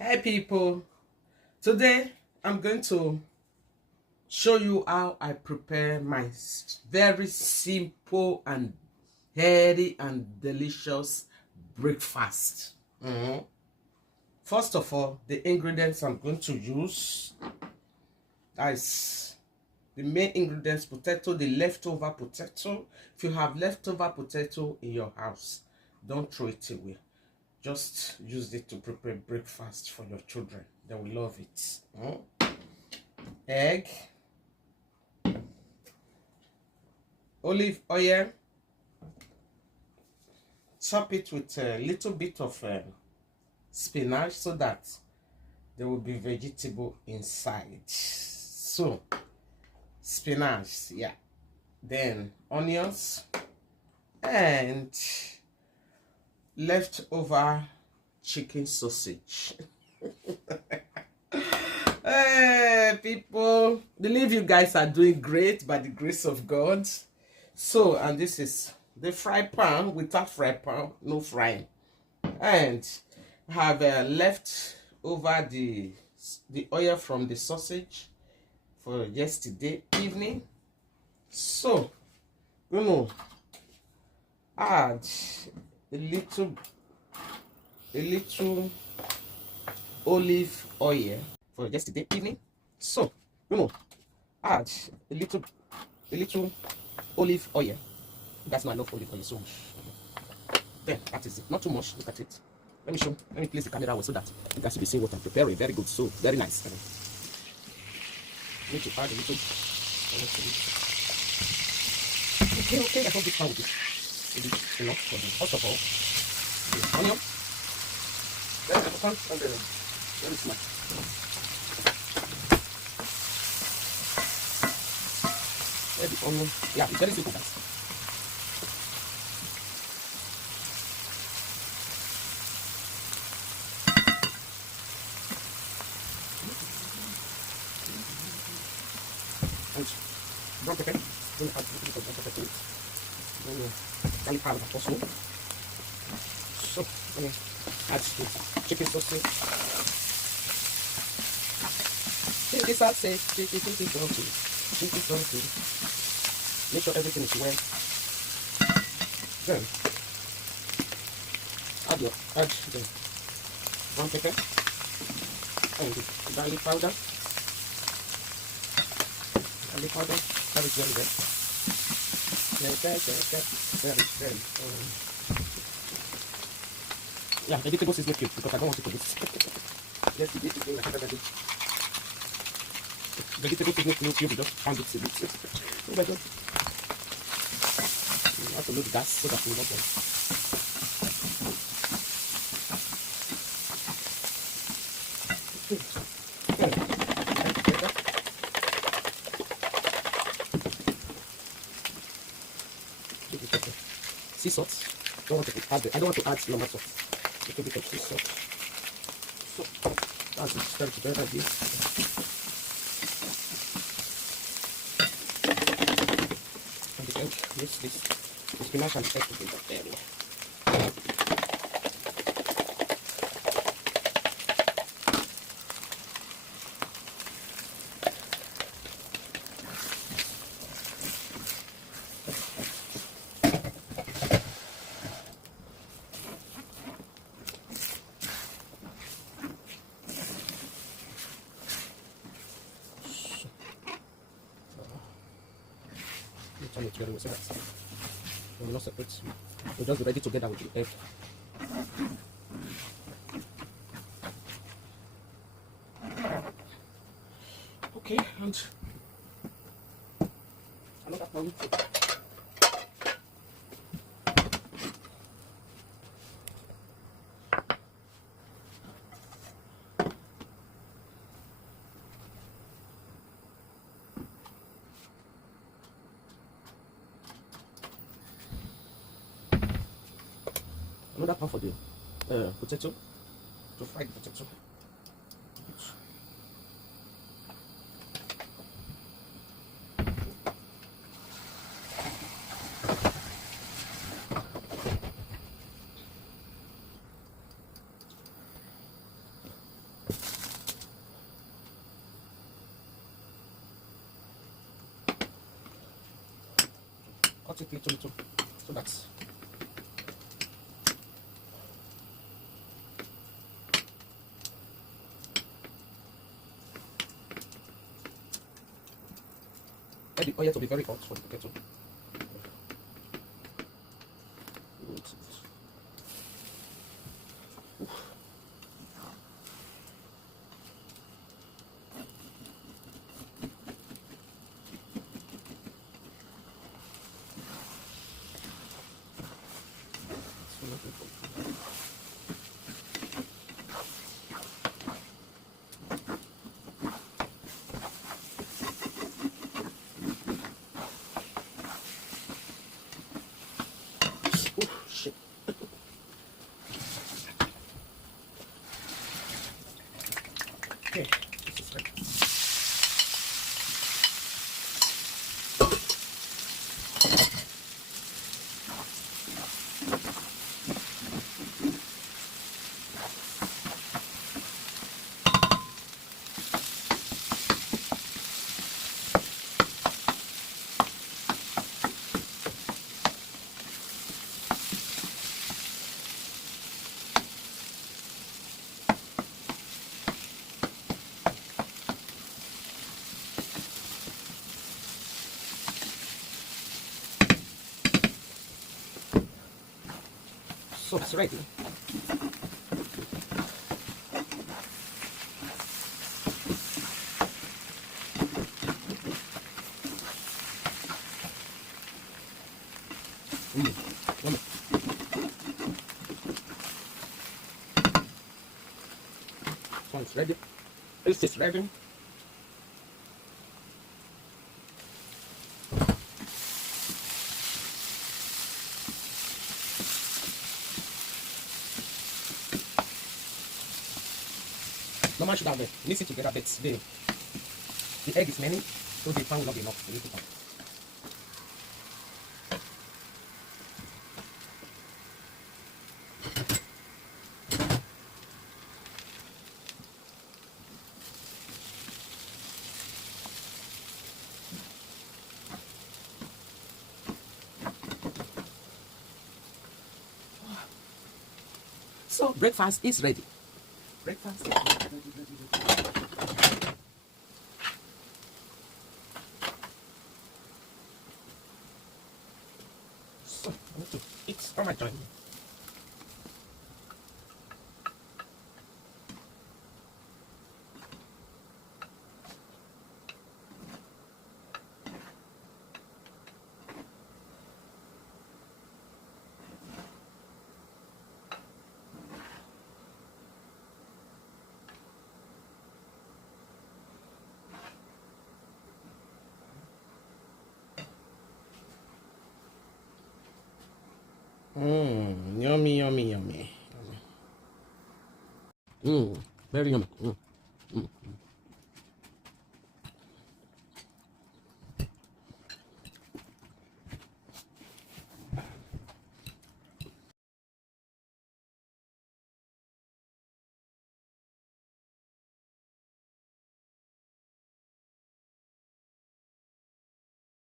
Hey people, today I'm going to show you how I prepare my very simple and healthy and delicious breakfast. First of all, the ingredients I'm going to use, is the main ingredients: potato, the leftover potato. If you have leftover potato in your house, don't throw it away. Just use it to prepare breakfast for your children. They will love it. Egg, olive oil, chop it with a little bit of spinach so that there will be vegetable inside. So spinach, yeah, then onions and leftover chicken sausage. Hey people, believe you guys are doing great by the grace of God. So, and this is the fry pan. Without fry pan, no frying. And have left over the oil from the sausage for yesterday evening. So gonna add a little olive oil for yesterday evening. So add a little olive oil. You guys know I love olive oil so much. Then that is it. Not too much. Look at it. Let me place the camera away so that you guys will be seeing what I'm preparing. Very good. So very nice. Need to add a little. Okay. I thought this one would be enough for me. First of all, the onion. Then the pan and the very smart. Where the onion? Yeah, it's very simple, guys. And brown pepper. Then add a little bit of brown pepper to it. Then garlic powder also. So let me add the chicken sausage. Chicken sausage. Make sure everything is well. Then add the brown pepper and the garlic powder. That is very good. Very. Yeah, vegetables is not cute because I don't want it to be. Yes, it is doing like vegetables is not cute, just hand it to it. Oh my god. You have to load the gas so that we don't get. Sea salt. I don't want to add normal salt. A little bit of sea salt. So that's it. Stir it together like this. And the egg, the spinach and the egg together. There we go. Turn it together so that we will not separate. We'll just be ready together with the egg. Okay, and another pan. Another pan for the potato, to fry the potato. cut it little so that let the oil to be very hot for the potato. Shit. Okay, this is ready. So it's ready. Yummy. So it's ready. This is ready. Normal should have mix it together, but the egg is many, so the pan will not be enough for you to pan. So breakfast is ready. Breakfast is ready. So I need to eat all my time. Yummy, yummy, yummy. Very yummy.